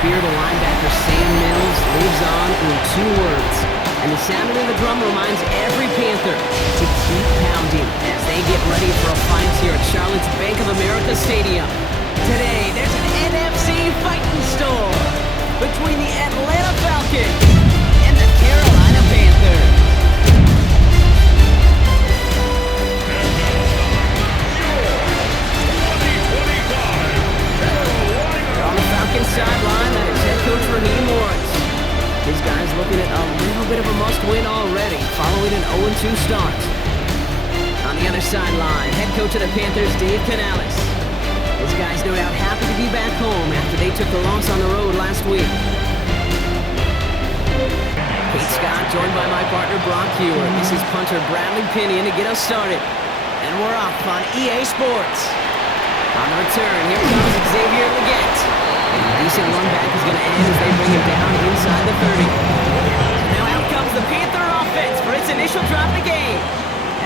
Spear, the linebacker Sam Mills, lives on in 2 words. And the sound of the drum reminds every Panther to keep pounding as they get ready for a fight here at Charlotte's Bank of America Stadium. Today, there's an NFC fighting storm between the Atlanta Falcons and the Carolina Panthers. Sideline, that is head coach Raheem Morris. His guys looking at a little bit of a must-win already, following an 0-2 start. On the other sideline, head coach of the Panthers, Dave Canales. His guys no doubt happy to be back home after they took the loss on the road last week. Kate Scott, joined by my partner Brock Hewer. This is punter Bradley Pinion to get us started. And we're off on EA Sports. On the return, here comes Xavier Legette. A decent run back is going to end as they bring him down inside the 30. Now out comes the Panther offense for its initial drop of the game.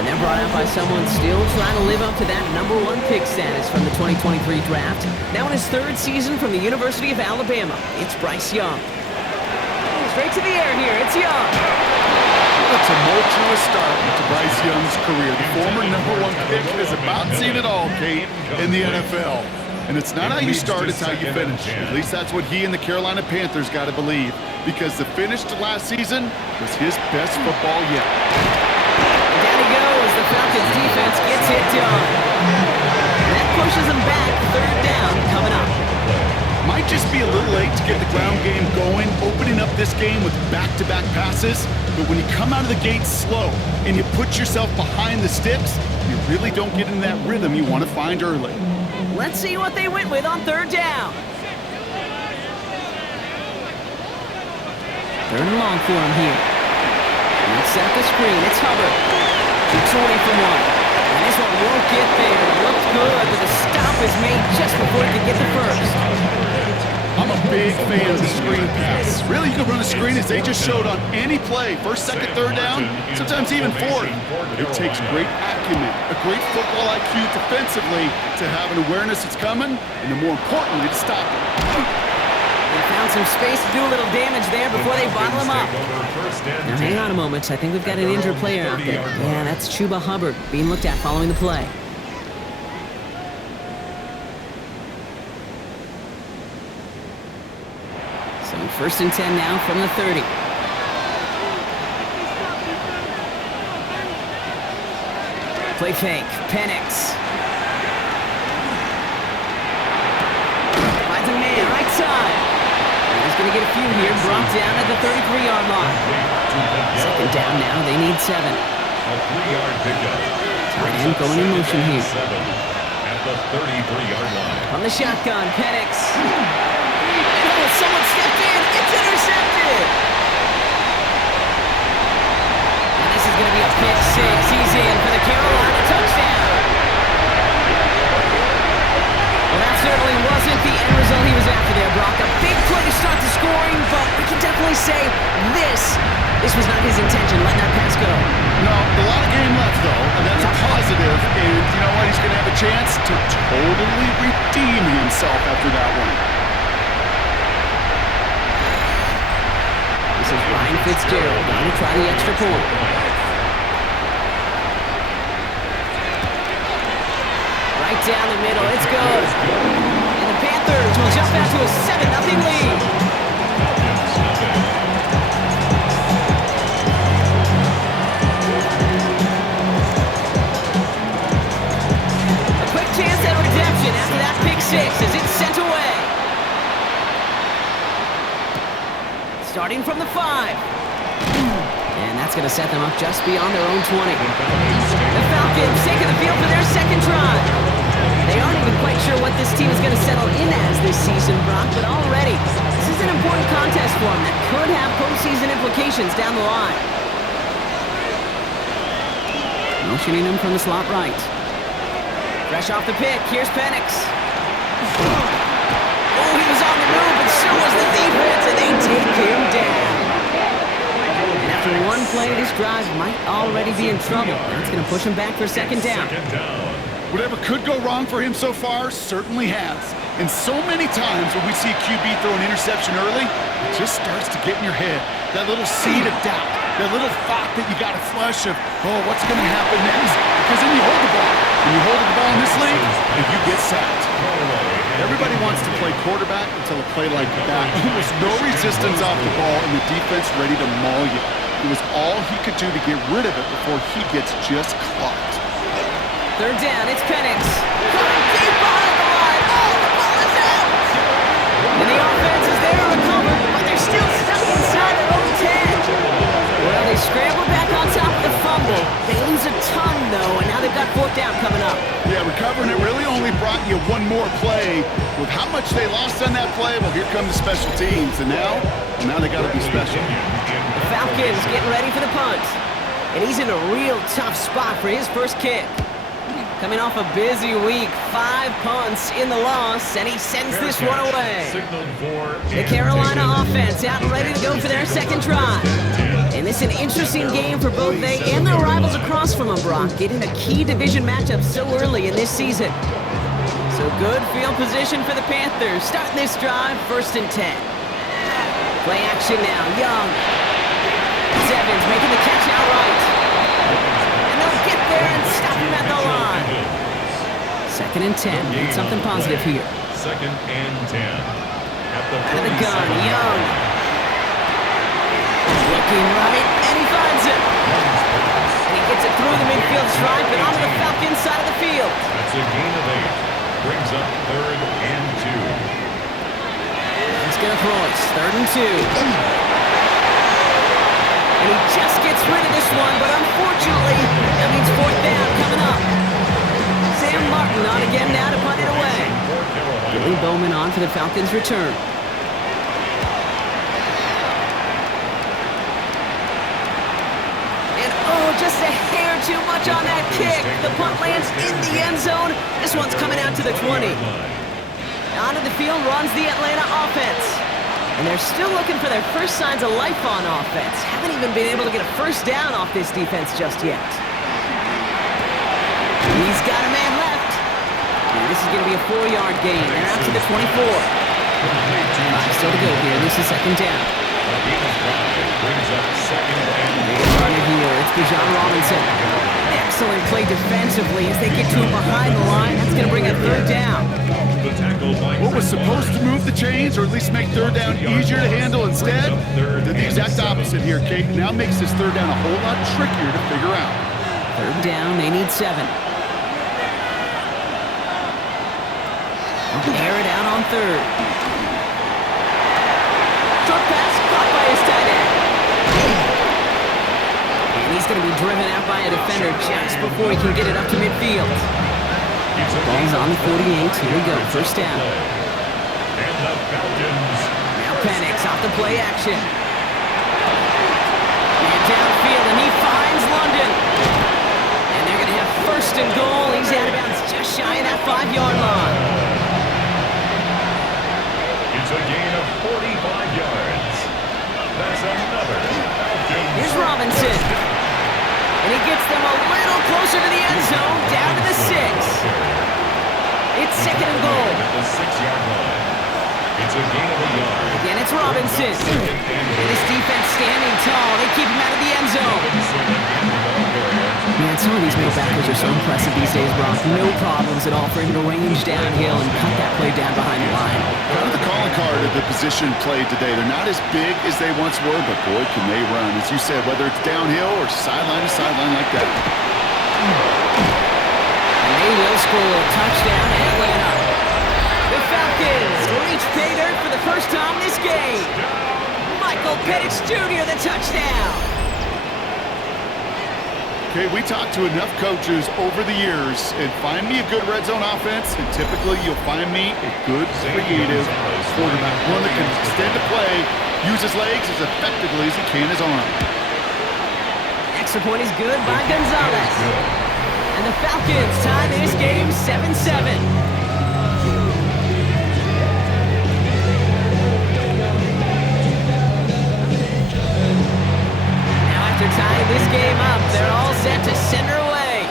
And they're brought out by someone still trying to live up to that #1 pick status from the 2023 draft. Now in his 3rd season from the University of Alabama, it's Bryce Young. Straight to the air here, it's Young. A tumultuous start to Bryce Young's career. The former #1 pick has about seen it all, Kate, in the NFL. And it's not how you start, it's how you finish. At least that's what he and the Carolina Panthers got to believe, because the finish to last season was his best football yet. And down he goes. The Falcons defense gets it done. That pushes them back. 3rd down coming up. Might just be a little late to get the ground game going, opening up this game with back-to-back passes. But when you come out of the gate slow and you put yourself behind the sticks, you really don't get into that rhythm you want to find early. Let's see what they went with on 3rd down. 3rd and long for him here. And let's set up the screen. It's Hubbard. Keeps away from one. And this one won't get there. Looked good, but the stop is made just before he could get the first. I'm a big fan of the screen pass. Really, you can run a screen as they just showed on any play. 1st, 2nd, 3rd down, sometimes even 4th. It takes great acumen, a great football IQ defensively to have an awareness it's coming, and then more importantly, to stop it. They found some space to do a little damage there before they bottle him up. Now hang on a moment. I think we've got an injured player out there. Yeah, that's Chuba Hubbard being looked at following the play. So 1st and 10 now from the 30. Play fake. Penix. Finds a man right side. He's going to get a few here. Brought down at the 33-yard line. 2nd down now. They need 7. A 3-yard pickup. Tight end going in motion here. At the 33-yard line. From the shotgun, Penix. Oh, someone stepped in. It's intercepted. And this is going to be a pick 6. He's in for the Carolina touchdown. Well, that certainly wasn't the end result he was after there, Brock. A big play to start the scoring, but we can definitely say this was not his intention, letting that pass go. No, a lot of game left, though, and that's a positive. And you know what? He's going to have a chance to totally redeem himself after that one. This is Ryan Fitzgerald going to try the extra point. Right down the middle, it's good. And the Panthers will jump out to a 7-0 lead. A quick chance at redemption after that pick 6 as it's sent away. Starting from the 5. And that's going to set them up just beyond their own 20. The Falcons taking the field for their 2nd try. They aren't even quite sure what this team is going to settle in as this season, Brock, but already this is an important contest for them that could have postseason implications down the line. Motioning him from the slot right. Fresh off the pick, here's Penix. Oh, he was on the move, but so was the defense, and they take him down. And after one play, this drive might already be in trouble. That's going to push him back for 2nd down. Whatever could go wrong for him so far certainly has. And so many times when we see a QB throw an interception early, it just starts to get in your head. That little seed of doubt, that little thought that you got to flush of, oh, what's going to happen next? Because then you hold the ball. When you hold the ball in this league, and you get sacked. Everybody wants to play quarterback until a play like that. Almost no resistance off the ball and the defense ready to maul you. It was all he could do to get rid of it before he gets just clocked. Third down, it's Penix. Coming deep behind the line. Oh, the ball is out! And the offense is there to recover, but they're still stuck inside their own 10. Well, they scrambled back on top of the fumble. They lose a ton, though, and now they've got fourth down coming up. Yeah, recovering it really only brought you one more play. With how much they lost on that play, well, here come the special teams. And now they got to be special. The Falcons getting ready for the punt. And he's in a real tough spot for his first kick. Coming off a busy week, 5 punts in the loss, and he sends this one away. The Carolina offense out and ready to go for their second drive. And this is an interesting game for both they and their rivals across from them, Brock, getting a key division matchup so early in this season. So good field position for the Panthers. Starting this drive, 1st and 10. Play action now, Young. It's Evans making the catch outright. And they'll get there and stop him at the line. 2nd and 10. Need something positive here. 2nd and 10. Out of the gun, Young. Looking right, and he finds it. And he gets it through the midfield stripe and onto the Falcons side of the field. That's a gain of 8. Brings up 3rd and 2. He's going to throw it. 3rd and 2. And he just gets rid of this one, but unfortunately, that means 4th down coming up. Sam Martin on again now to punt it away. Billy Bowman on for the Falcons' return. And oh, just a hair too much on that kick. The punt lands in the end zone. This one's coming out to the 20. Onto the field runs the Atlanta offense. And they're still looking for their first signs of life on offense. Haven't even been able to get a first down off this defense just yet. He's got a man left. And this is going to be a 4-yard gain. They're out to the 24. 5 still to go here. This is 2nd down. Brings up 2nd and here. It's Bijan Robinson. Excellent play defensively as they get to him behind the line. That's going to bring a 3rd down. What was supposed to move the chains, or at least make 3rd down easier to handle instead, did the exact opposite here, Kate. Now makes this 3rd down a whole lot trickier to figure out. 3rd down, they need 7. Air it out on 3rd. Short pass caught by his tight end. And he's going to be driven out by a defender just before he can get it up to midfield. Ball's on the 48. Here we go. 1st down. And the Falcons. Now Penix off the play action. And downfield, and he finds London. And they're going to have 1st and goal. He's out of bounds just shy of that 5-yard line. It's a gain of 45 yards. That's another Falcons. Here's Robinson. And he gets them a little closer to the end zone, down to the 6. It's 2nd and goal. At the 6-yard line. It's a gain of a yard. Again, it's Robinson. And this defense standing tall. They keep him out of the end zone. Man, some of these middle backers are so impressive these days, Brock. No problems at all for him to range downhill and cut that play down behind the line. Kind of the calling card of the position played today. They're not as big as they once were, but boy, can they run. As you said, whether it's downhill or sideline to sideline like that. And they will score a touchdown, Atlanta. The Falcons reach pay dirt for the first time this game. Michael Penix Jr., the touchdown. Okay, we talked to enough coaches over the years, and find me a good red zone offense, and typically you'll find me a good, creative quarterback, one that can extend the play, use his legs as effectively as he can his arm. Extra point is good by Gonzalez. And the Falcons tie this game 7-7. After tying this game up, they're all set to send her away.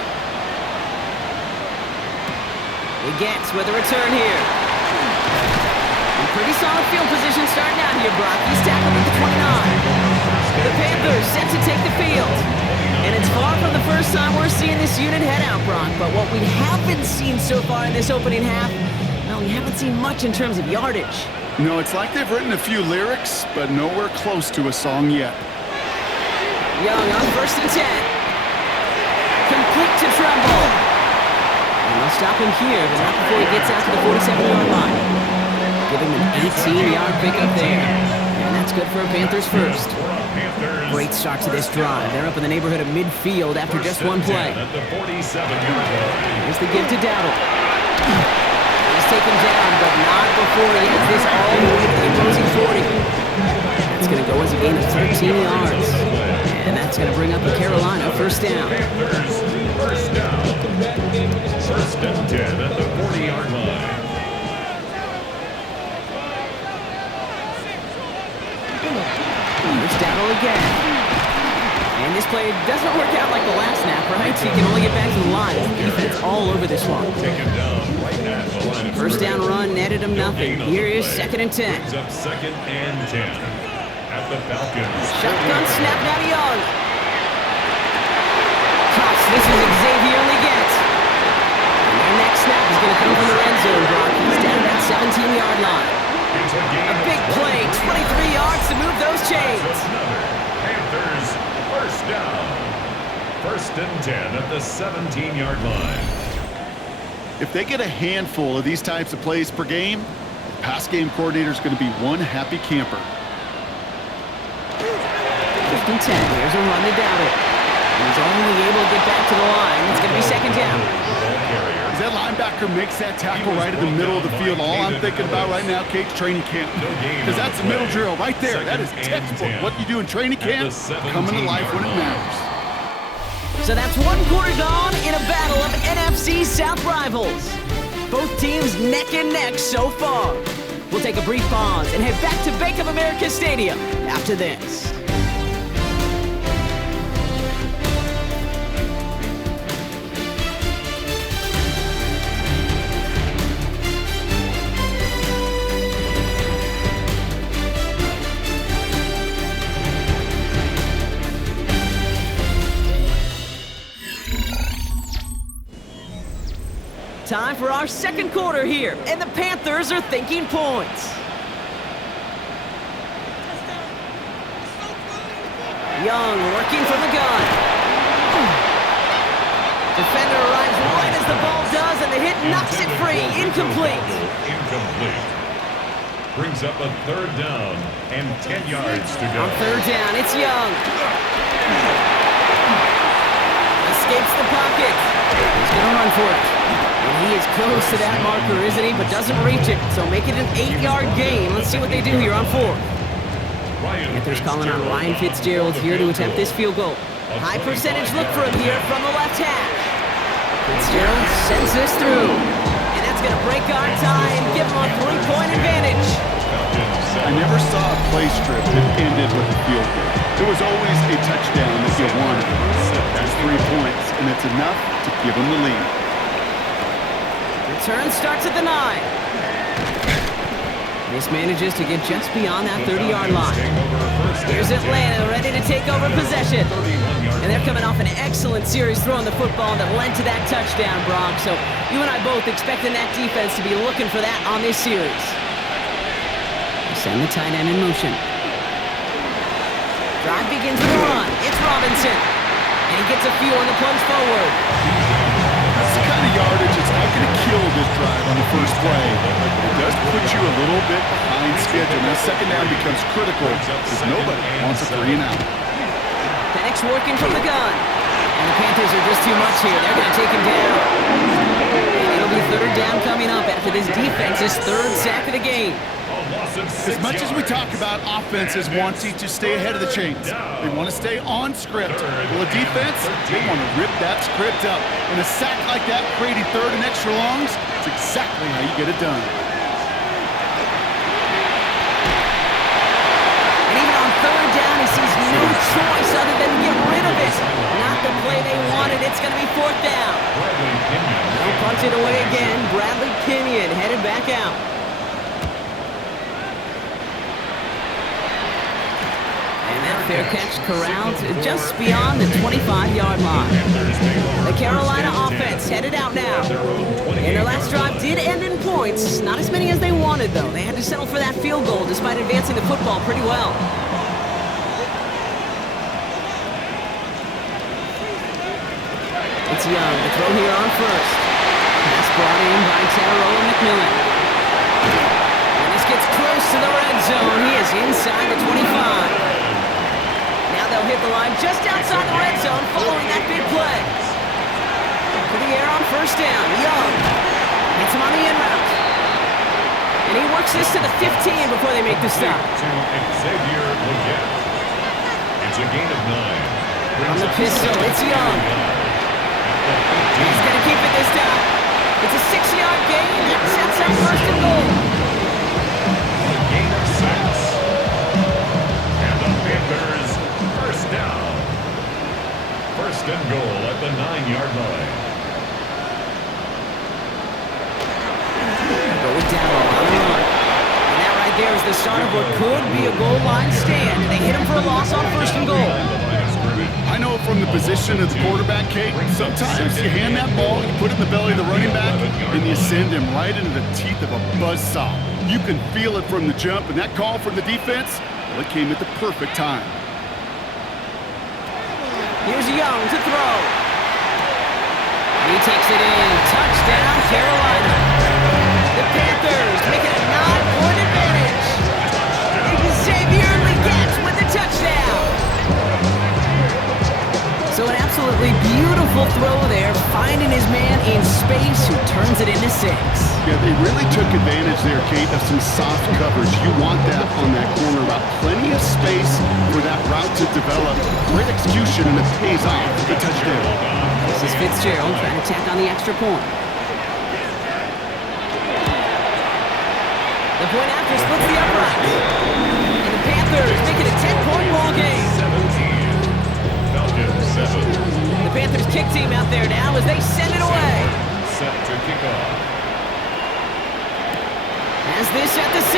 He gets with a return here. starting out here, Brock. He's tackled at the 29. The Panthers set to take the field. And it's far from the first time we're seeing this unit head out, Brock. But what we haven't seen so far in this opening half, well, we haven't seen much in terms of yardage. No, it's like they've written a few lyrics, but nowhere close to a song yet. Young on 1st and 10. Complete to Tremble. And they'll stop him here, but not before he gets out to the 47-yard line. Give him an 18-yard pickup there. And that's good for a Panthers first. Great start to this drive. They're up in the neighborhood of midfield after just one play. Here's the give to Dowdle. He's taken down, but not before he has this all the way to the opposing 40. That's going to go as a gain of 13 yards. And that's going to bring up a Carolina first down. First down. 1st and 10 at the 40-yard line. Here's Dowdle again. And this play doesn't work out like the last snap, right? So you can only get back to the line. Defense all over this one. First down run netted him nothing. Here is 2nd and 10. Brings up 2nd and 10 at the Falcons. Shotgun snap now to Young. Cuts. This is Xavier Leggett. And their next snap is going to come from the red zone, Brock. He's down at that 17-yard line. A big play, 23 yards to move those chains. Panthers first down. 1st and 10 at the 17-yard line. If they get a handful of these types of plays per game, the pass game coordinator is going to be one happy camper. 5th and 10. Here's a run to Dowdle. He's only able to get back to the line. It's going to be 2nd down. As that linebacker makes that tackle right in the middle of the field, all I'm thinking about right now, Kate's training camp. Because that's the middle drill right there. That is textbook. What you do in training camp, coming to life when it matters. So that's one quarter gone in a battle of NFC South rivals. Both teams neck and neck so far. We'll take a brief pause and head back to Bank of America Stadium after this. Time for our second quarter here, and the Panthers are thinking points. Young working from the gun. Defender arrives right as the ball does, and the hit knocks it free. Incomplete. Incomplete. Brings up a 3rd down and 10 yards to go. On 3rd down, it's Young. Escapes the pocket. He's going to run for it. And he is close to that marker, isn't he? But doesn't reach it. So make it an 8-yard gain. Let's see what they do here on 4th. Panthers calling on Ryan Fitzgerald here to attempt this field goal. High percentage look for him here from the left hash. Fitzgerald sends this through. And that's going to break our tie and give him a 3-point advantage. I never saw a play strip that ended with a field goal. It was always a touchdown that you wanted. That's 3 points, and it's enough to give them the lead. Return starts at the 9. This manages to get just beyond that 30-yard line. Here's Atlanta ready to take over possession. And they're coming off an excellent series throwing the football that led to that touchdown, Brock. So you and I both expecting that defense to be looking for that on this series. Send the tight end in motion. Drive begins with a run. It's Robinson. And he gets a few on the plunge forward. That's the kind of yardage that's not going to kill this drive on the first play. It does put you a little bit behind schedule. Now, 2nd down becomes critical because nobody wants a 3 and out. Penix working from the gun. And the Panthers are just too much here. They're going to take him down. And it'll be 3rd down coming up after this defense's 3rd sack of the game. As much as we talk about offenses wanting to stay ahead of the chains, they want to stay on script. Well, the defense, they want to rip that script up. And a sack like that, creating 3rd and extra longs, is exactly how you get it done. And even on 3rd down, he sees no choice other than to get rid of it. Not the play they wanted. It's going to be 4th down. They'll punch it away again. Bradley Pinion headed back out. Fair catch corralled just beyond the 25-yard line. The Carolina offense headed out now. And their last drive did end in points. Not as many as they wanted, though. They had to settle for that field goal despite advancing the football pretty well. It's Young to throw here on first. Pass brought in by Tararoa McMillan. And this gets close to the red zone. He is inside the 25. Now they'll hit the line just outside the red zone following that big play. To the air on first down. Young hits him on the in route. And he works this to the 15 before they make the stop. To Xavier Legette. It's a gain of 9. On the pistol, it's Young. He's going to keep it this time. It's a 6-yard gain that sets up first and goal. A gain of 6. And the Panthers first down. First and goal at the 9-yard line. Going down on the run. And that right there is the start of what could be a goal line stand. They hit him for a loss on first and goal. I know from the position of the quarterback, Kate, sometimes you hand that ball, you put it in the belly of the running back, and you send him right into the teeth of a buzzsaw. You can feel it from the jump, and that call from the defense, well, it came at the perfect time. Here's Young to throw. He takes it in. Touchdown, Carolina. The Panthers make it a 9-point advantage. Xavier Legette with the touchdown. So an absolutely beautiful throw there, finding his man in space who turns it into 6. Yeah, they really took advantage there, Kate, of some soft coverage. You want that on that corner route. Plenty of space for that route to develop. Great execution, and it pays off with the touchdown. This is Fitzgerald trying to tack on the extra point. The point after splits the upright. And the Panthers make it a 10-point ball game. 7. The Panthers kick team out there now as they send it away. Set to kick off. Has this at the 6.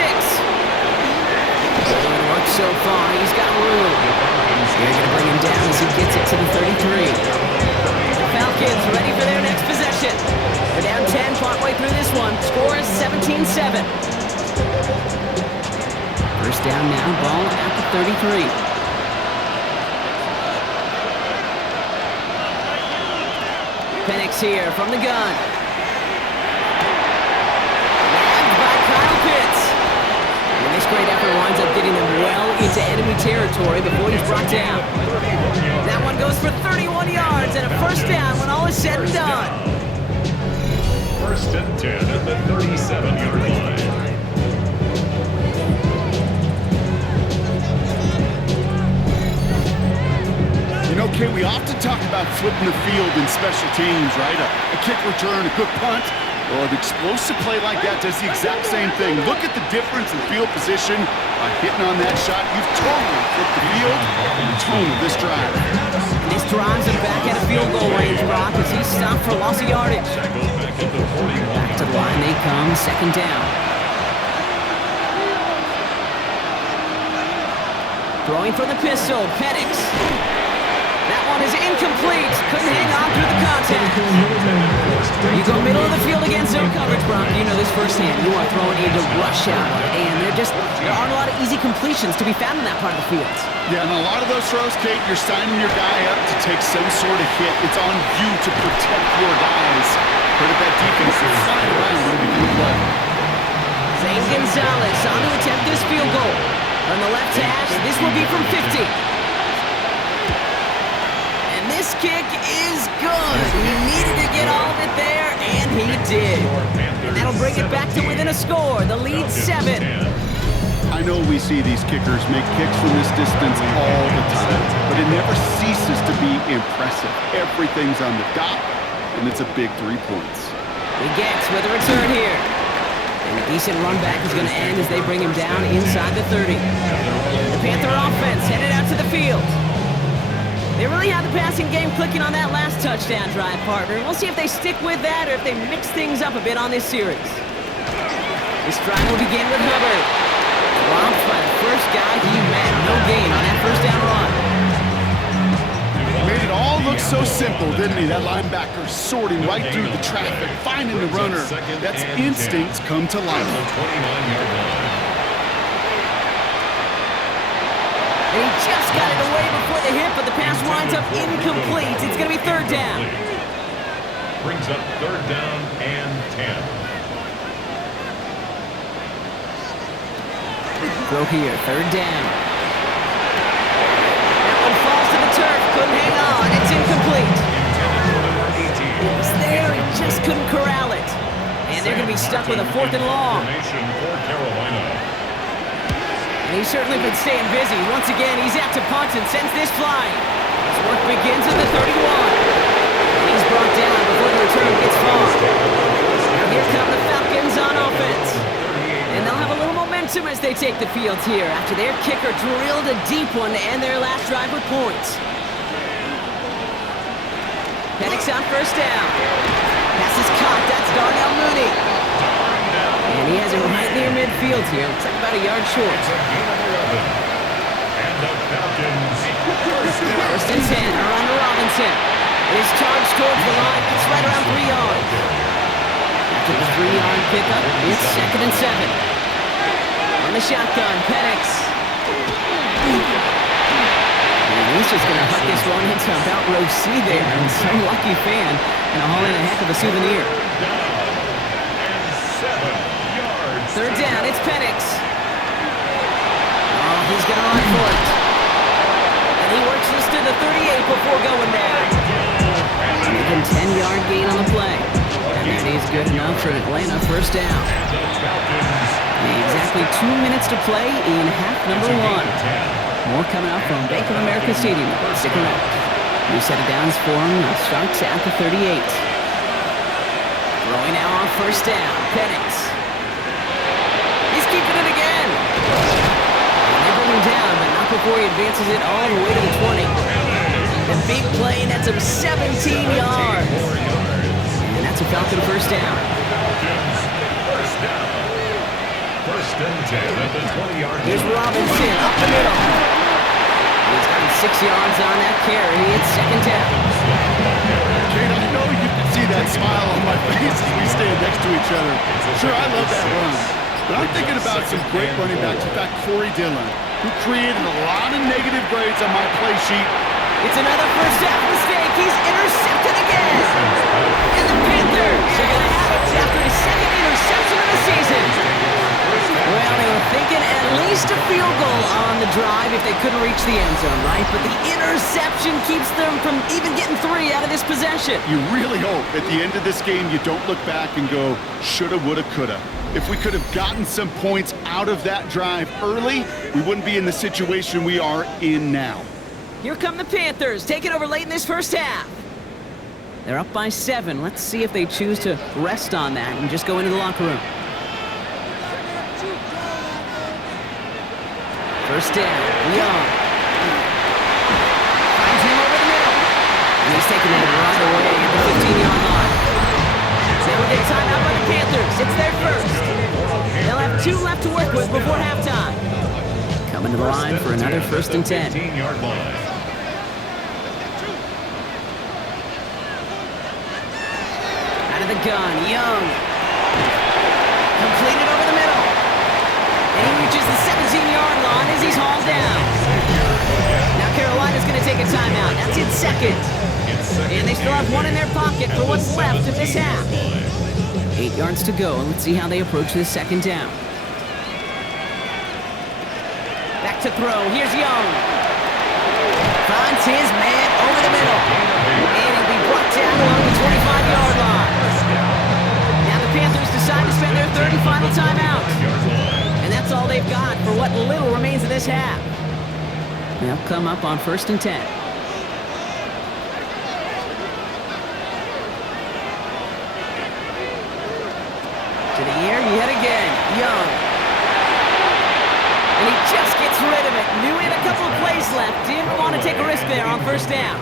Good work so far. He's got room. They're going to bring him down as he gets it to the 33. The Falcons ready for their next possession. They're down 10 partway through this one. Score is 17-7. First down now. Ball at the 33. Penix here from the gun. Nabbed by Kyle Pitts. And this great effort winds up getting them well into enemy territory before he's brought down. That one goes for 31 yards and a first down when all is said and done. First and 10 at the 37-yard line. You know, Kate, we often talk about flipping the field in special teams, right? A kick return, a good punt. Well, an explosive play like that does the exact same thing. Look at the difference in field position by hitting on that shot. You've totally flipped the field and the tone of this drive. And this drives him back at a field goal range, Brock, as he's stopped for loss of yardage. Back to the line they come, second down. Throwing from the pistol, Penix. That one is incomplete. Couldn't hang on through the contact. You go middle of the field against zone coverage, Brock. You know this firsthand. You are throwing into rush hour, and there aren't a lot of easy completions to be found in that part of the field. Yeah, and a lot of those throws, Kate, you're signing your guy up to take some sort of hit. It's on you to protect your guys. Credit that defense to fly around when we can play. Zane Gonzalez on to attempt this field goal. On the left hash, this will be from 50. This kick is good. He needed to get all of it there, and he did. And that'll bring it back to within a score. The lead 7. I know we see these kickers make kicks from this distance all the time, but it never ceases to be impressive. Everything's on the dot, and it's a big 3 points. He gets with a return here. And a decent run back is going to end as they bring him down inside the 30. The Panther offense headed out to the field. They really had the passing game clicking on that last touchdown drive, partner. We'll see if they stick with that or if they mix things up a bit on this series. This drive will begin with Hubbard. Romped by the first guy he met. No gain on that first down run. so simple, didn't he? That linebacker sorting right through the traffic, finding the runner. That's instincts come to life. And he just got it away before the hit, but the pass winds up incomplete. It's going to be third down. Brings up third down and 10. Throw here, third down. That one falls to the turf, couldn't hang on. It's incomplete. It was there, he just couldn't corral it. And they're going to be stuck with a fourth and long. For Carolina. And he's certainly been staying busy. Once again, he's out to punt and sends this flying. His work begins at the 31. And he's brought down before the return gets far. Now here come the Falcons on offense. And they'll have a little momentum as they take the field here after their kicker drilled a deep one to end their last drive with points. Penix on first down. Pass is caught. That's Darnell Mooney. And he has it right near midfield here. Looks like about a yard short. And the Falcons. First and 10 around to Robinson. It is charged towards the line. It's right around 3 yards. After the 3-yard pickup, it's second and 7. On the shotgun, Penix. And he's just going to huck this one into about row C there. And some lucky fan and haul in a heck of a souvenir. Third down, it's Penix. Oh, he's going to run for it. And he works this to the 38 before going there. Making 10-yard gain on the play. And that is good enough for Atlanta first down. Exactly 2 minutes to play in half number 1. More coming up from Bank of America Stadium. Stick around. New set of downs for him starts at the 38. Throwing now on first down, Penix. He's keeping it again. And they bring him down, but not before he advances it all the way to the 20. The big play, and that's him 17 yards. And that's a Falcon first down. First down. First and 10 at the 20-yard line. Here's Robinson up the middle. He's got 6 yards on that carry. It's second down. Kate, I know you can see that smile on my face as we stand next to each other. Sure, I love that run. But I'm thinking about some great running backs. In fact, Corey Dillon, who created a lot of negative grades on my play sheet. It's another first half mistake. He's intercepted again. And the Panthers are going to have it after his second interception of the season. Well, they were thinking at least a field goal on the drive if they couldn't reach the end zone, right? But the interception keeps them from even getting 3 out of this possession. You really hope at the end of this game you don't look back and go, shoulda, woulda, coulda. If we could have gotten some points out of that drive early, we wouldn't be in the situation we are in now. Here come the Panthers, taking over late in this first half. They're up by 7. Let's see if they choose to rest on that and just go into the locker room. First down, Young. Finds him over the middle. And he's taking it right away at the 15-yard line. Now we get timeout by the Panthers. It's their first. They'll have 2 left to work with before halftime. Coming to the line for another first and 10. 15-yard line. Out of the gun, Young. Completed over the middle. And he reaches the 17-yard line as he's hauled down. Now Carolina's going to take a timeout. That's in second. And they still have 1 in their pocket for what's left of this half. 8 yards to go, and let's see how they approach this second down. Back to throw. Here's Young. Finds his man over the middle. And he'll be brought down along the 25-yard line. Now the Panthers decide to spend their third and final timeout. And that's all they've got for what little remains of this half. They'll come up on first and 10. To the air yet again, Young. And he just gets rid of it. Knew he had a couple of plays left. Didn't want to take a risk there on first down.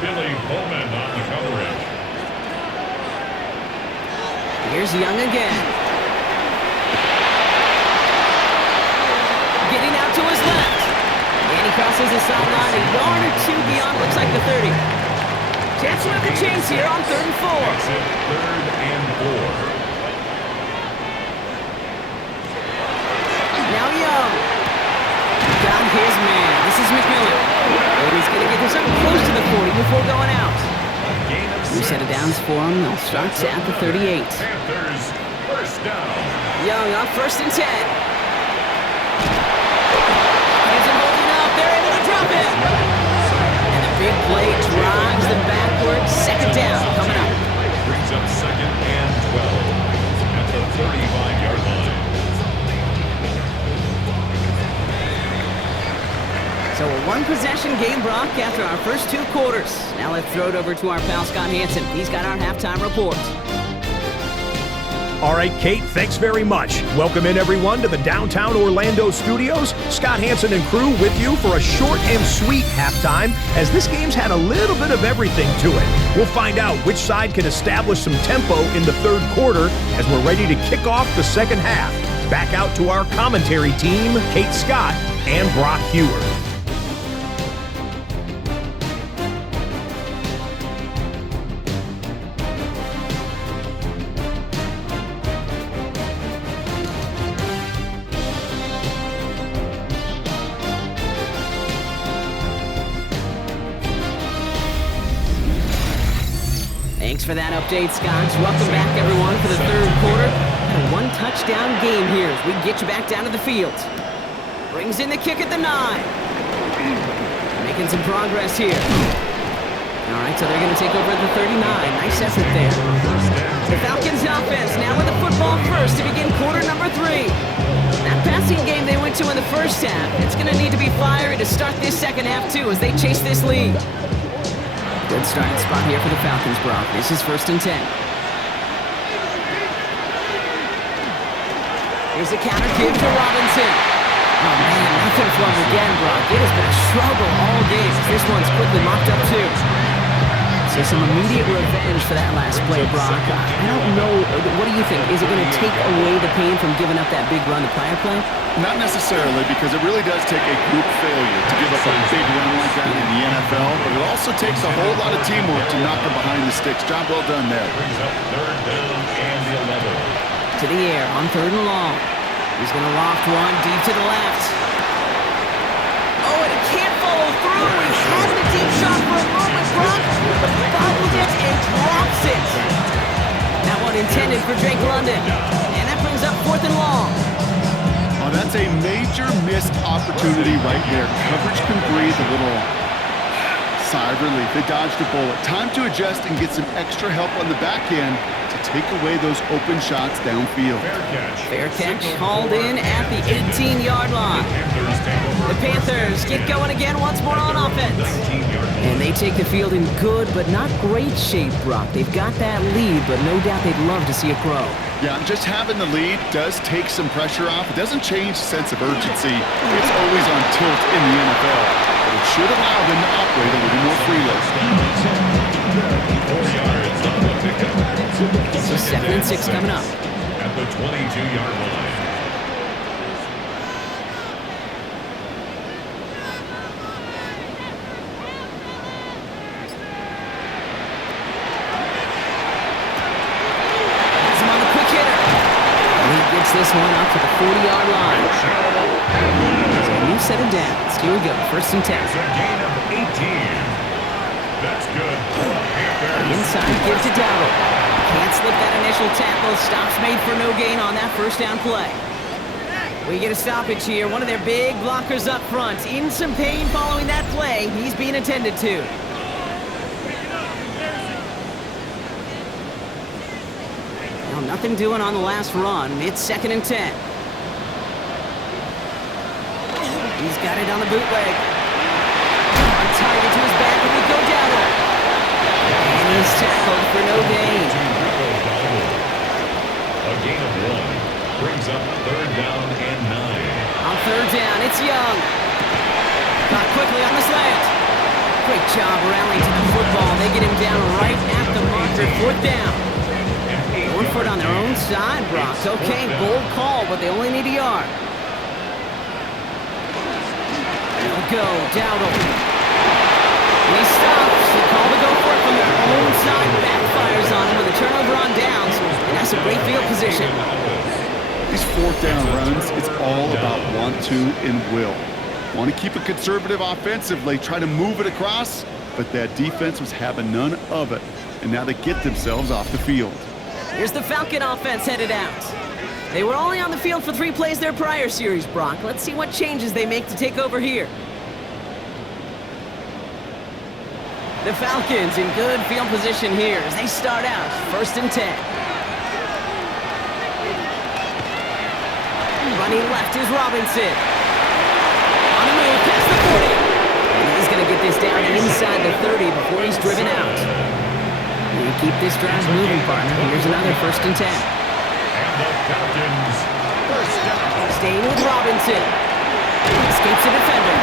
Billy Bowman on the coverage. Here's Young again. Getting out to his left. And he crosses the sideline a yard or 2 beyond, looks like the 30. Chance to make the chase here on 3rd and 4. Makes it 3rd and 4. Now Young. Got his man. This is McMillan. And he's going to get this up close to the 40 before going out. New set of downs for him. They'll start at the 38. Panthers, first down. Young on 1st and 10. He's holding up. They're able to drop it. And the big play drives them backwards. 2nd down coming up. Brings up 2nd and 12 at the 35-yard line. So a one-possession game, Brock, after our first 2 quarters. Now let's throw it over to our pal Scott Hansen. He's got our halftime report. All right, Kate, thanks very much. Welcome in, everyone, to the downtown Orlando studios. Scott Hansen and crew with you for a short and sweet halftime, as this game's had a little bit of everything to it. We'll find out which side can establish some tempo in the 3rd quarter as we're ready to kick off the 2nd half. Back out to our commentary team, Kate Scott and Brock Hewer. Thanks for that update, Scott. Welcome back, everyone, for the 3rd quarter. A one-touchdown game here as we get you back down to the field. Brings in the kick at the 9. Making some progress here. All right, so they're going to take over at the 39. Nice effort there. The Falcons offense now with the football first to begin quarter number 3. That passing game they went to in the first half, it's going to need to be fiery to start this 2nd half, too, as they chase this lead. Good starting spot here for the Falcons, Brock. This is 1st and 10. Here's a counter kick to Robinson. Oh, man, nothing for him again, Brock. It has been a struggle all game. This one's quickly mopped up, too. So some immediate revenge for that last play, Brock. I don't know. What do you think? Is it going to take away the pain from giving up that big run the prior play? Not necessarily, because it really does take a group failure to give up a big run like that in the NFL, but it also takes a whole lot of teamwork to knock them behind the sticks. Job well done there. Brings up 3rd down and 11. To the air on 3rd and long. He's going to loft one deep to the left. Oh, and he can't follow through. He has the deep shot for a moment, Brock, but he bobbles it and drops it. That one intended for Drake London. And that brings up 4th and long. Oh, that's a major missed opportunity right there. Coverage can breathe a little sigh of relief. They dodged a bullet. Time to adjust and get some extra help on the back end to take away those open shots downfield. Fair catch hauled in at the 18-yard line. The Panthers get going again once more on offense. And they take the field in good but not great shape, Brock. They've got that lead, but no doubt they'd love to see it grow. Yeah, just having the lead does take some pressure off. It doesn't change the sense of urgency. It's always on tilt in the NFL. But it should allow them to operate a little more freely. 4 yards on the pickup. So 2nd and 6 coming up. At the 22-yard line. This one up to the 40-yard line. So a new set of downs. Here we go, 1st and 10. It's a gain of 18. That's good. Inside, give to Dowdle. Can't slip that initial tackle. Stops made for no gain on that 1st down play. We get a stoppage here. One of their big blockers up front. In some pain following that play. He's being attended to. Nothing doing on the last run. It's 2nd and 10. He's got it on the bootleg. On target to his back, and we go down. And he's tackled for no gain. A gain of 1 brings up 3rd down and 9. On 3rd down, it's Young. Caught quickly on the slant. Great job rallying to the football. They get him down right at the marker. 4th down. Going for it on their own side, Brock. Okay, bold call, but they only need a yard. They'll go, Dowdle. And he stops. The call to go for it from on their own side backfires on him with a turnover on downs, and that's a great field position. These fourth down runs, it's all about want to and will. Want to keep it conservative offensively, try to move it across, but that defense was having none of it, and now they get themselves off the field. Here's the Falcon offense headed out. They were only on the field for 3 plays their prior series, Brock. Let's see what changes they make to take over here. The Falcons in good field position here as they start out 1st and 10. Running left is Robinson. On the move, past the 40. And he's going to get this down inside the 30 before he's driven out. You keep this drive moving, partner. Here's another 1st and 10. And the Falcons, first down. Staying with Robinson. Escapes the defender.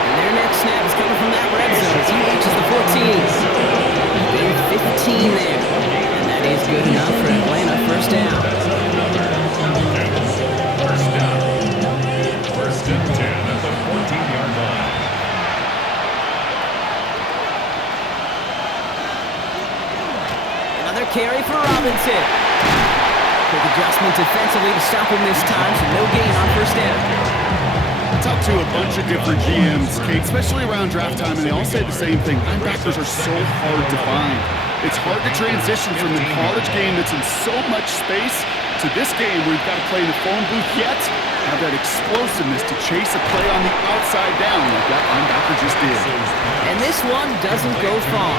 And their next snap is coming from that red zone as he reaches the 14. Gain 15 there. And that is good enough for Atlanta. 1st down. First down. 1st and 10 at the 14-yard line. Another carry for Robinson. Quick adjustment defensively to stop him this time, so no gain on 1st down. I talked to a bunch of different GMs, Kate, especially around draft time, and they all say the same thing. Linebackers are so hard to find. It's hard to transition from the college game that's in so much space to this game where you've got to play in the phone booth yet have that explosiveness to chase a play on the outside down like that linebacker just did. And this one doesn't go far.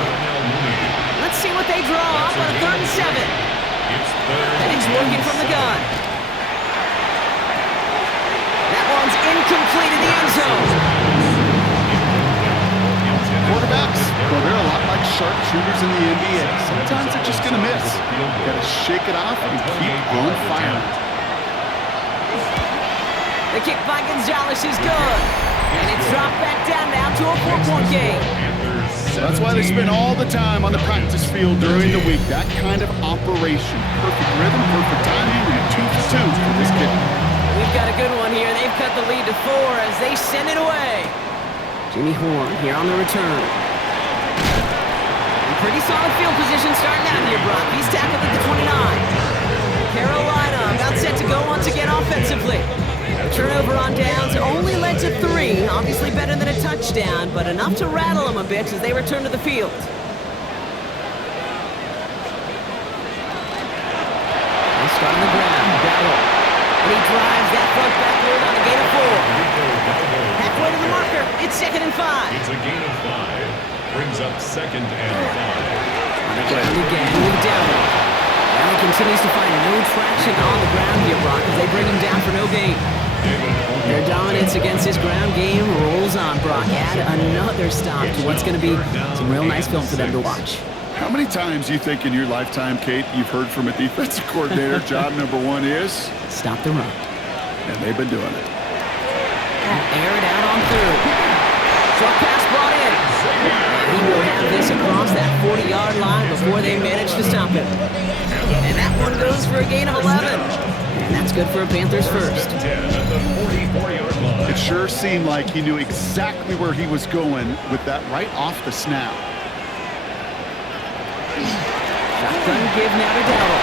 Let's see what they draw up on a 3rd and 7. And he's working from the gun. That one's incomplete in the end zone. Quarterbacks, well, they're a lot like sharpshooters in the NBA. Sometimes they're just going to miss. You got to shake it off and keep on firing. The kick by Gonzalez is good. And it's dropped back down now to a 4-point game. That's why they spend all the time on the practice field during the week. That kind of operation. Perfect rhythm, perfect timing, and 2 for 2 for this kid. We've got a good one here. They've cut the lead to 4 as they send it away. Jimmy Horn here on the return. And pretty solid field position starting out here, Brock. He's tackled at the 29. Carolina about set to go once again offensively. Turnover on downs only led to 3. Obviously better than a touchdown, but enough to rattle them a bit as they return to the field. They start on the ground. Battle. And he drives that front backward on a gain of 4. Halfway to the marker. It's 2nd and 5. It's a gain of 5. Brings up 2nd and 5. On the ground again with Dowdle. And he continues to find no traction on the ground here, Brock, as they bring him down for no gain. Their dominance against this ground game rolls on, Brock. Add another stop to what's going to be some real nice film for them to watch. How many times do you think in your lifetime, Kate, you've heard from a defensive coordinator, job number 1 is? Stop the run. And they've been doing it. Air it out on 3rd. Short pass brought in. And he will have this across that 40-yard line before they manage to stop him. And that one goes for a gain of 11. And that's good for a Panthers first. It sure seemed like he knew exactly where he was going with that right off the snap. Shotgun give now to Dowdle.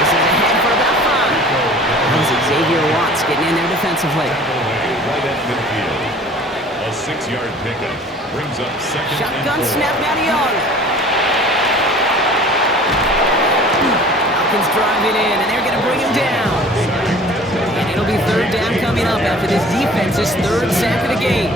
This is ahead for about 5. That was Xavier Watts getting in there defensively. Right at midfield. A 6-yard pickup brings up 2nd Shotgun and 4. snap now to Young. Falcons driving in, and they're going to bring him down. And it'll be 3rd down coming up after this defense's 3rd sack of the game.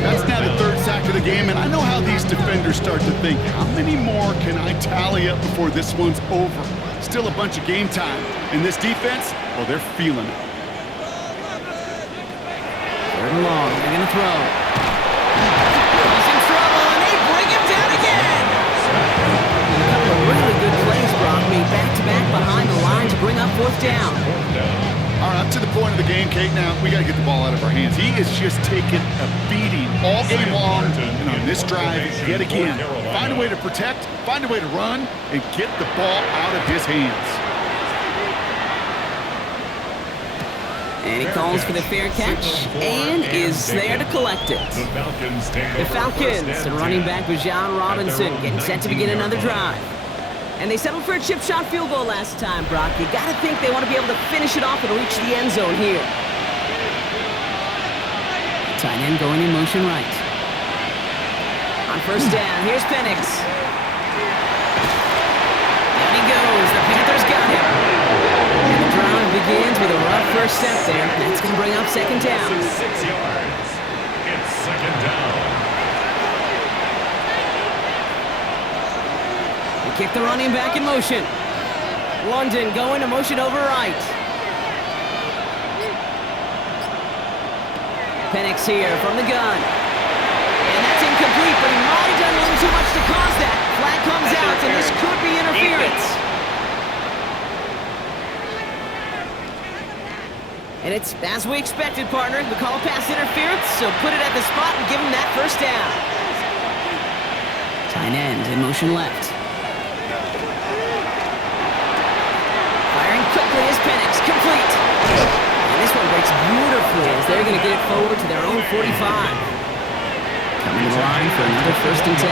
That's now the 3rd sack of the game, and I know how these defenders start to think, how many more can I tally up before this one's over? Still a bunch of game time. And this defense, well, they're feeling it. 3rd and long, they're going to throw. He's in trouble, and they bring him down again. A couple of really good plays, Brock, made back-to-back behind the line to bring up 4th down. All right, up to the point of the game, Kate, now we got to get the ball out of our hands. He is just taking a beating all game long, and on this drive, yet again, find a way to protect, find a way to run, and get the ball out of his hands. And he calls for the fair catch and is there to collect it. The Falcons, the running back was John Robinson, getting set to begin another drive. And they settled for a chip shot field goal last time, Brock. You gotta think they want to be able to finish it off and reach the end zone here. Tight end going in motion right. On first down, here's Penix. Down he goes. The Panthers got him. And the drive begins with a rough first step there. That's going to bring up second down. 6 yards. It's second down. They kick the running back in motion. London going to motion over right. Penix here from the gun. And that's incomplete, but he might have done a little too much to cause that. Flag comes out, and this could be interference. And it's as we expected, partner. We call a pass interference, so put it at the spot and give him that first down. Tight end in motion left. Firing quickly is Penix, complete. And this one breaks beautifully as they're going to get it forward to their own 45. Coming to the line for another first and 10.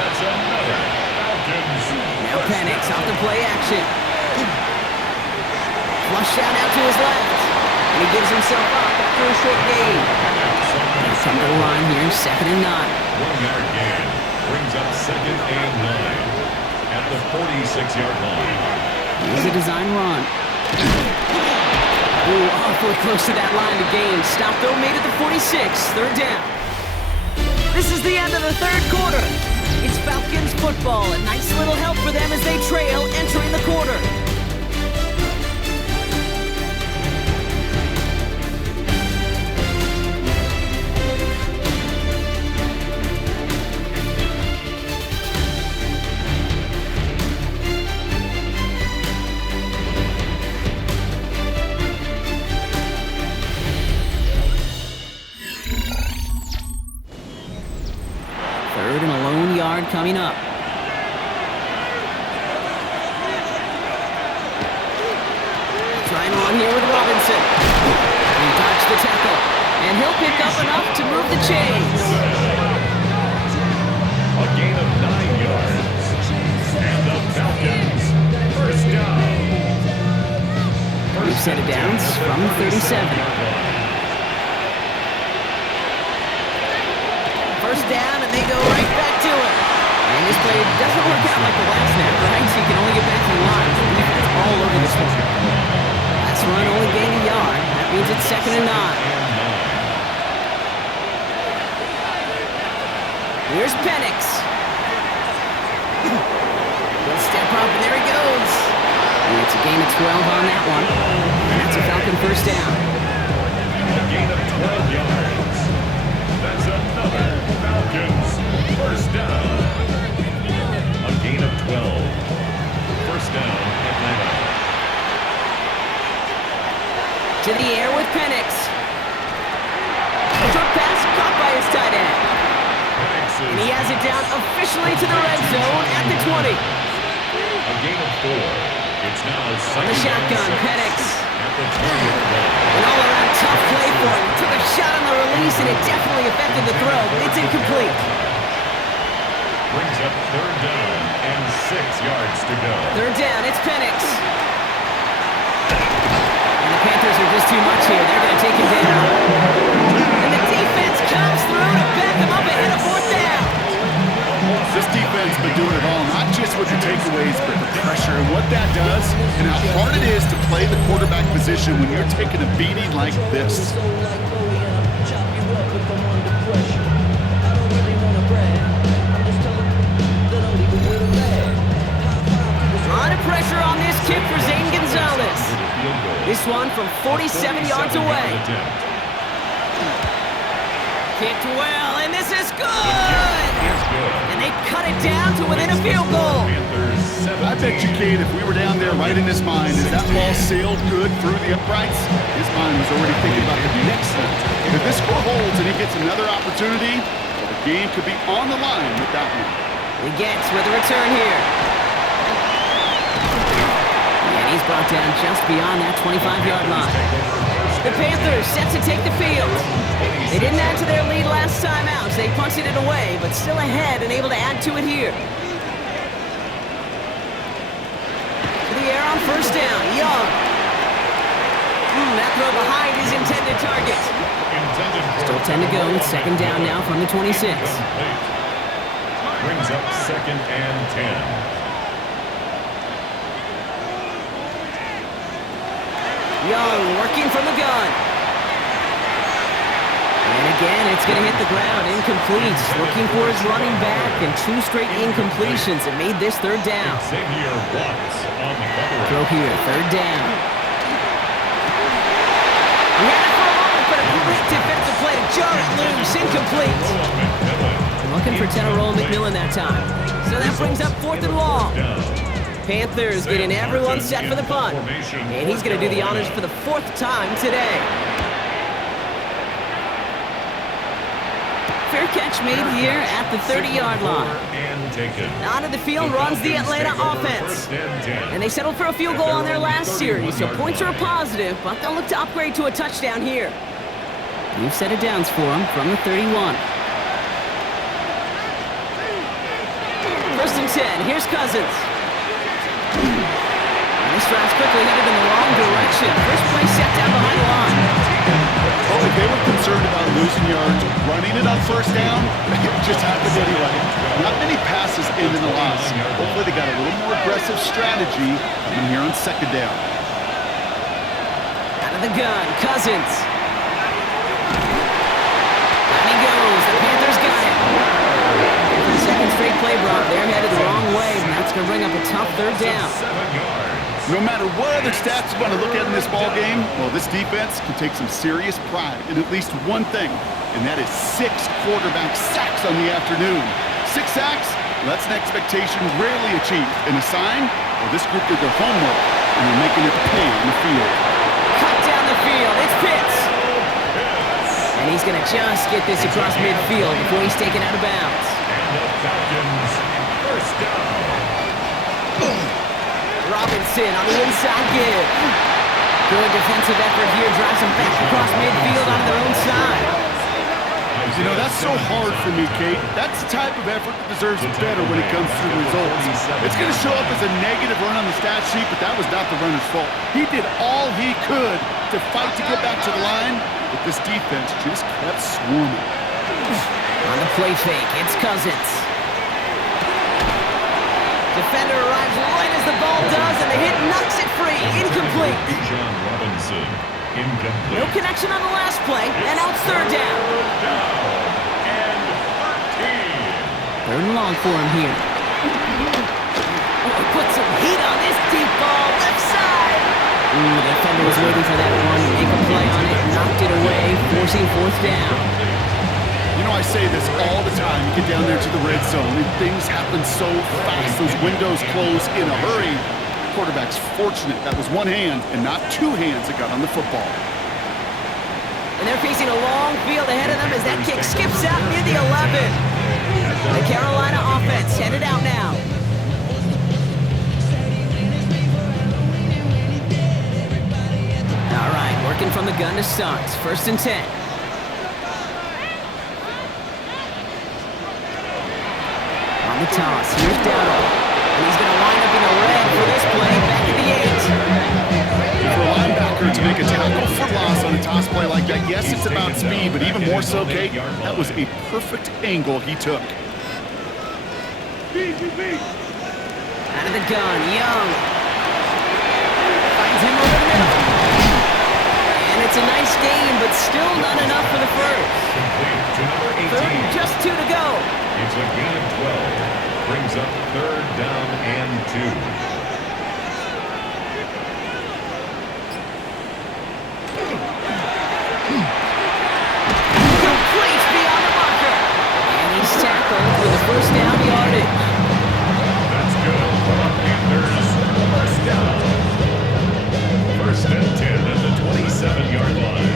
That's another Falcons. Now Penix off the play action. Flush out to his left. And he gives himself up after a short gain. He's come to the line here, second and 9. 1 yard gain brings up second and 9 at the 46-yard line. Here's a design run. Ooh, awfully close to that line to gain. Stop though, made it to 46, third down. This is the end of the third quarter. It's Falcons football. A nice little help for them as they trail entering the quarter. Third and a lone yard coming up. Trying on here with Robinson. He dodged the tackle. And he'll pick up enough to move the chains. A gain of 9 yards. And the Falcons, first down. We've set it down from 37. First down, and they go right back to it. And this play doesn't work out like the last snap, right? So you can only get back to the line. It's all over this one. Last run only gained a yard. That means it's second and 9. Here's Penix. He'll step up, and there he goes. And it's a gain of 12 on that one. And that's a Falcon first down. A gain of 12 yards. That's another Falcons first down. A gain of 12. First down, Atlanta. To the air with Penix. A short pass caught by his tight end. And he has it down officially to the red zone at the 20. A gain of 4. It's now On the shotgun, Penix. at the 20th line. An all-around tough play for him. He took a shot on the release, and it definitely affected the throw. It's incomplete. Brings up third down and 6 yards to go. Third down, it's Penix. And the Panthers are just too much here. They're going to take him down. And the defense comes through to back them up ahead of fourth down. This defense has been doing it all, not just with the takeaways, but the pressure and what that does and how hard it is to play the quarterback position when you're taking a beating like this. A lot of pressure on this kick for Zane Gonzalez. This one from 47 yards away. Kicked well, and this is good! And they cut it down to within a field goal. I bet you, Kate, if we were down there right in his mind, as that ball sailed good through the uprights, his mind was already thinking about the next one. If this score holds and he gets another opportunity, the game could be on the line with that one. He gets with a return here. And he's brought down just beyond that 25-yard line. The Panthers set to take the field. They didn't add to their lead last time out, so they punted it away, but still ahead and able to add to it here. To the air on first down, Young. That throw behind his intended target. Still 10 to go, with second down now from the 26. Brings up second and 10. Young working from the gun. And again, it's going to hit the ground. Incomplete. Looking for his running back, and 2 straight incompletions have made this third down. Xavier Watts on the cover. Throw here, third down. He had it for a moment, but a great defensive play to jar it loose. Incomplete. Looking for Tenorolo McMillan that time. So that brings up 4th and long. Panthers getting everyone set for the punt. And he's going to do the honors for the 4th time today. Fair catch made here at the 30-yard line. Out of the field runs the Atlanta offense. And they settled for a field goal on their last series, so points are a positive, but they'll look to upgrade to a touchdown here. We've set it downs for him from the 31. First and 10, here's Cousins. And this drive's quickly headed in the wrong direction. First play set down behind the line. Oh, if they were concerned about losing yards, running it on first down, it just happened anyway. Not many passes in the loss. Hopefully they got a little more aggressive strategy coming here on second down. Out of the gun, Cousins. Down he goes. The Panthers got it. For the second straight play, Brock, they're headed the wrong way, and that's going to bring up a tough third down. No matter what other stats you want to look at in this ball game, well, this defense can take some serious pride in at least one thing, and that is 6 quarterback sacks on the afternoon. 6 sacks, well, that's an expectation rarely achieved, and a sign, well, this group did their homework, and they're making it pay on the field. Cut down the field, it's Pitts. And he's going to just get this across midfield before he's taken out of bounds. And the Falcons, first down. Robinson on the inside give. Good defensive effort here, drives him back across midfield on their own side. You know, that's so hard for me, Kate. That's the type of effort that deserves better when it comes to the results. It's going to show up as a negative run on the stat sheet, but that was not the runner's fault. He did all he could to fight to get back to the line, but this defense just kept swarming. On the play fake, it's Cousins. Defender arrives right as the ball does, and the hit knocks it free. Incomplete. John Robinson, incomplete. No connection on the last play, and now it's third down. And 13. Third and long for him here. Oh, put some heat on this deep ball, left side. The defender was waiting for that one to make a play on it, knocked it away, forcing 4th down. You know, I say this all the time. You get down there to the red zone, and things happen so fast. Those windows close in a hurry. The quarterback's fortunate that was one hand and not 2 hands that got on the football. And they're facing a long field ahead of them as that kick skips out near the 11. The Carolina offense headed out now. All right, working from the gun to start. First and 10. The toss. Here's Dowdle. And he's going to wind up in the red for this play back at the 8. For a linebacker to make a tackle for loss on a toss play like that, yes, it's about speed, but even more so, Kate, that was a perfect angle he took. Out of the gun, Young. Finds him over the middle. And it's a nice gain, but still not enough for the first. Third, just 2 to go. It's a gain of 12. Brings up third down and 2. Complete beyond the marker. And he's tackled with a first down yardage. That's good for the Panthers. First down. First and 10 at the 27-yard line.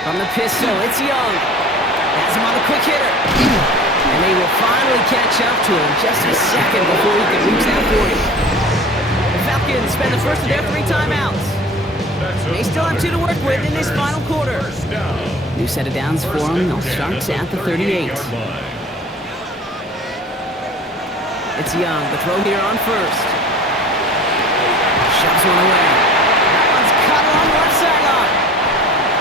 From the pistol, it's Young. Has him on the quick hitter. And they will finally catch up to him just a second before he can reach that 40. The Falcons spend the first of their 3 timeouts. They still have 2 to work with in this final quarter. New set of downs for them. They'll start at the 38. It's Young, the throw here on first. Shoves one away. That one's cut along the left sideline.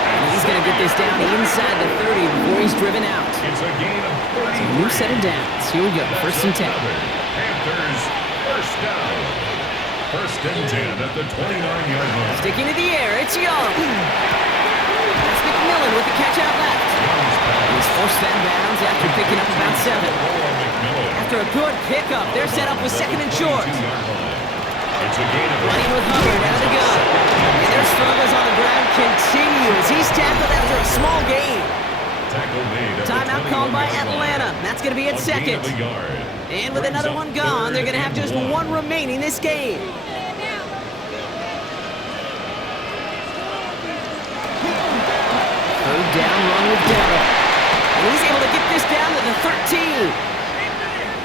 And he's going to get this down inside the 30 before he's driven out. It's a gain of 30. So a new set of downs. Here we go, first and 10. Panthers, first down. First and 10 at the 29-yard line. Sticking to the air, it's Young. That's McMillan with the catch out left. He's forced that bounds after picking up about 7. After a good pickup, they're set up with second and short. It's a gain of Running with Hubbard out of the gun. And their struggles on the ground continue as he's tackled after a small gain. Timeout called by Atlanta. That's going to be at second. And with another one gone, they're going to have just 1 remaining this game. Third down run with Darrell. And he's able to get this down to the 13.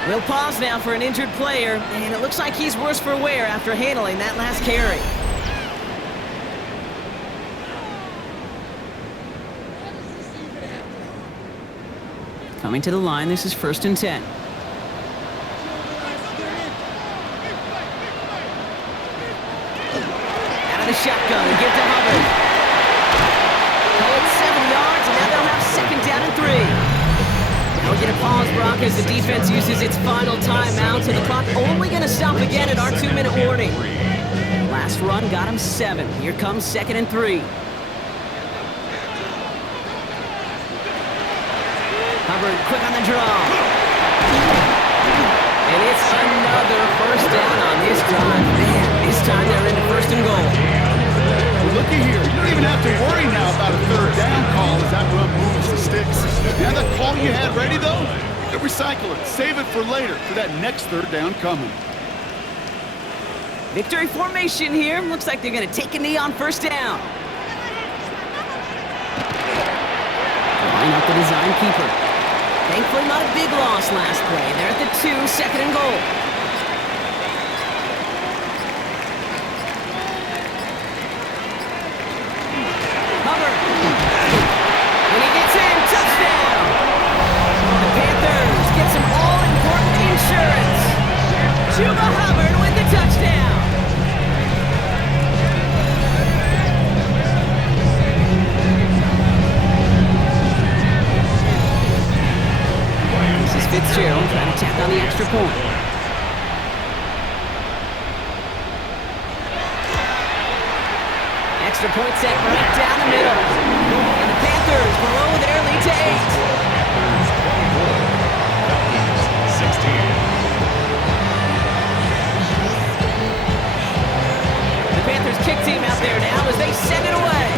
We'll pause now for an injured player, and it looks like he's worse for wear after handling that last carry. Coming to the line, this is first and 10. Out of the shotgun, and give to Hubbard. Call it 7 yards, and now they'll have second down and 3. Now we get a pause, Brock, as the defense uses its final timeout, so the clock only going to stop again at our 2-minute warning. Last run got him 7. Here comes second and 3. Hubbard quick on the draw. And it's another first down on this drive. Man, this time they're into first and goal. Well, looky here. You don't even have to worry now about a third down call as that run moves the sticks. Now that call you had ready, though, you can recycle it. Save it for later for that next third down coming. Victory formation here. Looks like they're going to take a knee on first down. Line up the design keeper. Thankfully, not a big loss last play. They're at the 2, second and goal. Hubbard. When he gets in, touchdown. The Panthers get some all-important insurance. Chuba Hubbard with the touchdown. Fitzgerald trying to tack on the extra point. Extra point set right down the middle. And the Panthers blow their lead to 8. 16. The Panthers kick team out there now as they send it away.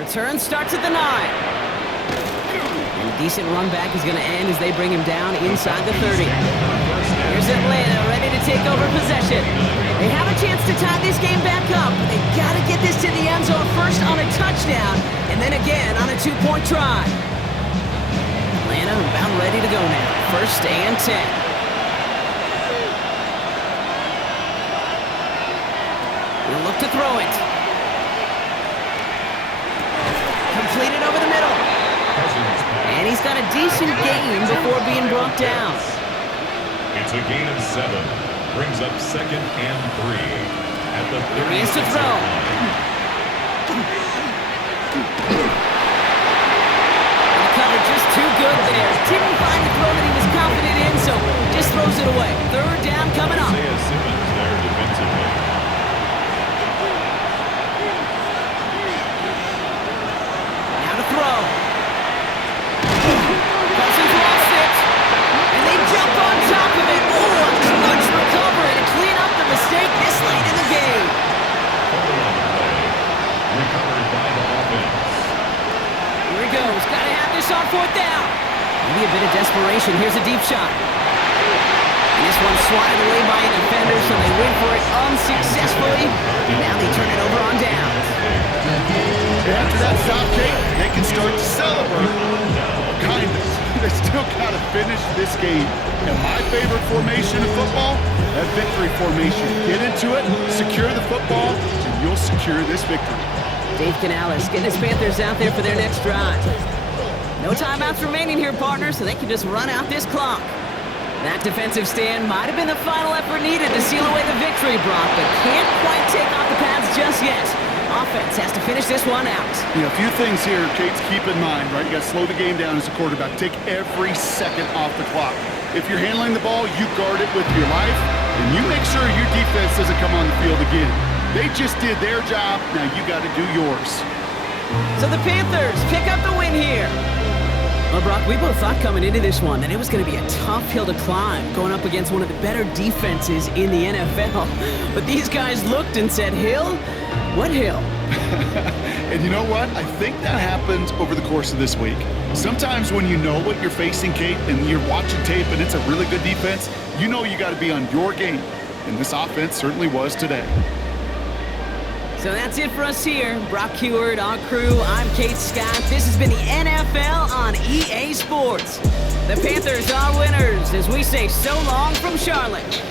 Return starts at the 9. And a decent run back is going to end as they bring him down inside the 30. Here's Atlanta ready to take over possession. They have a chance to tie this game back up, but they've got to get this to the end zone first on a touchdown, and then again on a 2-point try. Atlanta about ready to go now. First and 10. We'll look to throw it. Completed over the middle. And he's got a decent gain before being brought down. It's a gain of 7. Brings up second and 3. At the 30. Here he is to throw. The cover just too good there. Didn't find the throw that he was confident in, so just throws it away. Third down coming up. Isaiah Simmons there defensively. Now to throw. Cousins lost it. And they jump on top of it. Oh, a clutch recovery to clean up the mistake this late in the game. Recovered by the offense. Here he goes. Got to have this on fourth down. Maybe a bit of desperation. Here's a deep shot. And this one's swatted away by a defender, so they win for it unsuccessfully. And now they turn it over on downs. After that stop, Kate, they can start to celebrate. Kind of. They still got to finish this game. And my favorite formation in football, that victory formation. Get into it, secure the football, and you'll secure this victory. Dave Canales getting his Panthers out there for their next drive. No timeouts remaining here, partner, so they can just run out this clock. That defensive stand might have been the final effort needed to seal away the victory, Brock, but can't quite take off the pads just yet. Offense has to finish this one out. A few things here, Kate, to keep in mind, right? You got to slow the game down as a quarterback. Take every second off the clock. If you're handling the ball, you guard it with your life, and you make sure your defense doesn't come on the field again. They just did their job. Now you got to do yours. So the Panthers pick up the win here. Well, Brock, we both thought coming into this one that it was going to be a tough hill to climb, going up against one of the better defenses in the NFL. But these guys looked and said, Hill? What hill? And you know what? I think that happened over the course of this week. Sometimes when you know what you're facing, Kate, and you're watching tape and it's a really good defense, you know you got to be on your game. And this offense certainly was today. So that's it for us here. Brock Huard, our crew, I'm Kate Scott. This has been the NFL on EA Sports. The Panthers are winners as we say so long from Charlotte.